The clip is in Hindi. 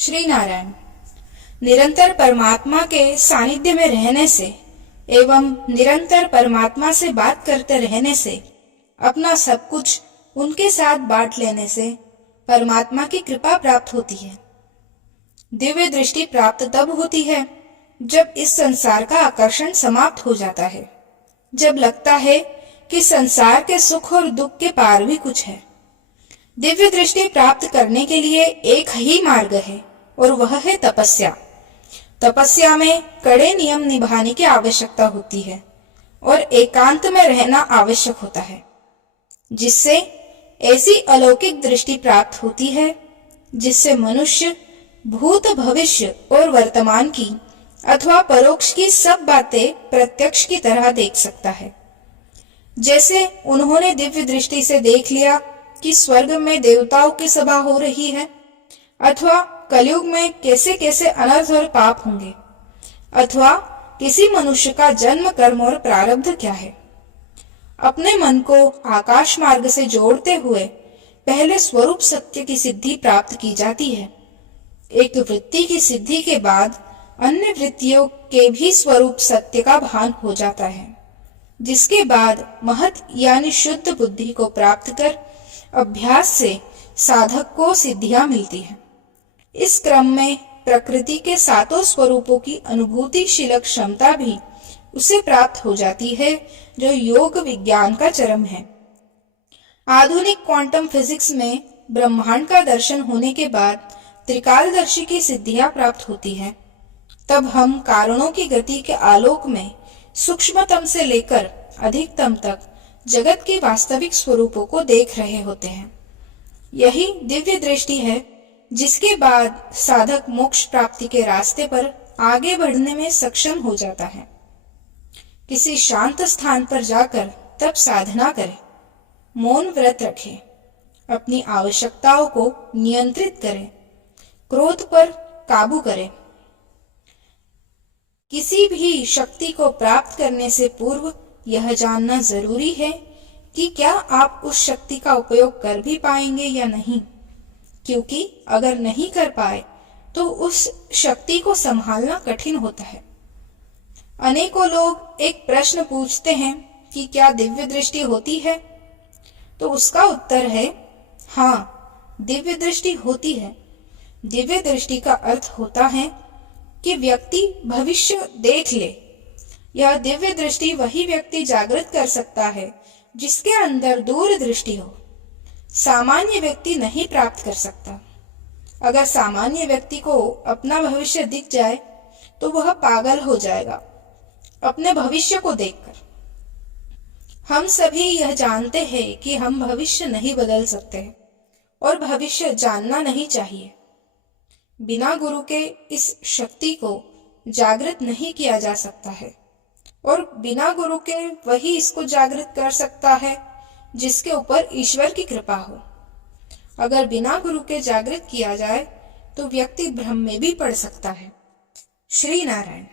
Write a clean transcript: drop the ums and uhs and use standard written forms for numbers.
श्री नारायण। निरंतर परमात्मा के सानिध्य में रहने से एवं निरंतर परमात्मा से बात करते रहने से, अपना सब कुछ उनके साथ बांट लेने से परमात्मा की कृपा प्राप्त होती है। दिव्य दृष्टि प्राप्त तब होती है जब इस संसार का आकर्षण समाप्त हो जाता है, जब लगता है कि संसार के सुख और दुख के पार भी कुछ है। दिव्य दृष्टि प्राप्त करने के लिए एक ही मार्ग है और वह है तपस्या। तपस्या में कड़े नियम निभाने की आवश्यकता होती है और एकांत में रहना आवश्यक होता है, जिससे ऐसी अलौकिक दृष्टि प्राप्त होती है जिससे मनुष्य भूत भविष्य और वर्तमान की अथवा परोक्ष की सब बातें प्रत्यक्ष की तरह देख सकता है। जैसे उन्होंने दिव्य दृष्टि से देख लिया कि स्वर्ग में देवताओं की सभा हो रही है, अथवा कलयुग में कैसे कैसे अनर्थ और पाप होंगे, अथवा किसी मनुष्य का जन्म कर्म और प्रारब्ध क्या है। अपने मन को आकाश मार्ग से जोड़ते हुए पहले स्वरूप सत्य की सिद्धि प्राप्त की जाती है। एक वृत्ति की सिद्धि के बाद अन्य वृत्तियों के भी स्वरूप सत्य का भान हो जाता है, जिसके बाद महत यानी शुद्ध बुद्धि को प्राप्त कर अभ्यास से साधक को सिद्धियां मिलती है। इस क्रम में प्रकृति के सातों स्वरूपों की अनुभूतिशील क्षमता भी उसे प्राप्त हो जाती है, जो योग विज्ञान का चरम है। आधुनिक क्वांटम फिजिक्स में ब्रह्मांड का दर्शन होने के बाद त्रिकालदर्शी की सिद्धियां प्राप्त होती है। तब हम कारणों की गति के आलोक में सूक्ष्मतम से लेकर अधिकतम तक जगत के वास्तविक स्वरूपों को देख रहे होते हैं। यही दिव्य दृष्टि है, जिसके बाद साधक मोक्ष प्राप्ति के रास्ते पर आगे बढ़ने में सक्षम हो जाता है। किसी शांत स्थान पर जाकर तब साधना करे, मौन व्रत रखे, अपनी आवश्यकताओं को नियंत्रित करे, क्रोध पर काबू करे। किसी भी शक्ति को प्राप्त करने से पूर्व यह जानना जरूरी है कि क्या आप उस शक्ति का उपयोग कर भी पाएंगे या नहीं, क्योंकि अगर नहीं कर पाए तो उस शक्ति को संभालना कठिन होता है। अनेकों लोग एक प्रश्न पूछते हैं कि क्या दिव्य दृष्टि होती है, तो उसका उत्तर है हाँ, दिव्य दृष्टि होती है। दिव्य दृष्टि का अर्थ होता है कि व्यक्ति भविष्य देख ले। यह दिव्य दृष्टि वही व्यक्ति जागृत कर सकता है जिसके अंदर दूर दृष्टि हो। सामान्य व्यक्ति नहीं प्राप्त कर सकता। अगर सामान्य व्यक्ति को अपना भविष्य दिख जाए तो वह पागल हो जाएगा अपने भविष्य को देखकर। हम सभी यह जानते हैं कि हम भविष्य नहीं बदल सकते और भविष्य जानना नहीं चाहिए। बिना गुरु के इस शक्ति को जागृत नहीं किया जा सकता है और बिना गुरु के वही इसको जागृत कर सकता है जिसके ऊपर ईश्वर की कृपा हो। अगर बिना गुरु के जागृत किया जाए तो व्यक्ति भ्रम में भी पड़ सकता है। श्री नारायण।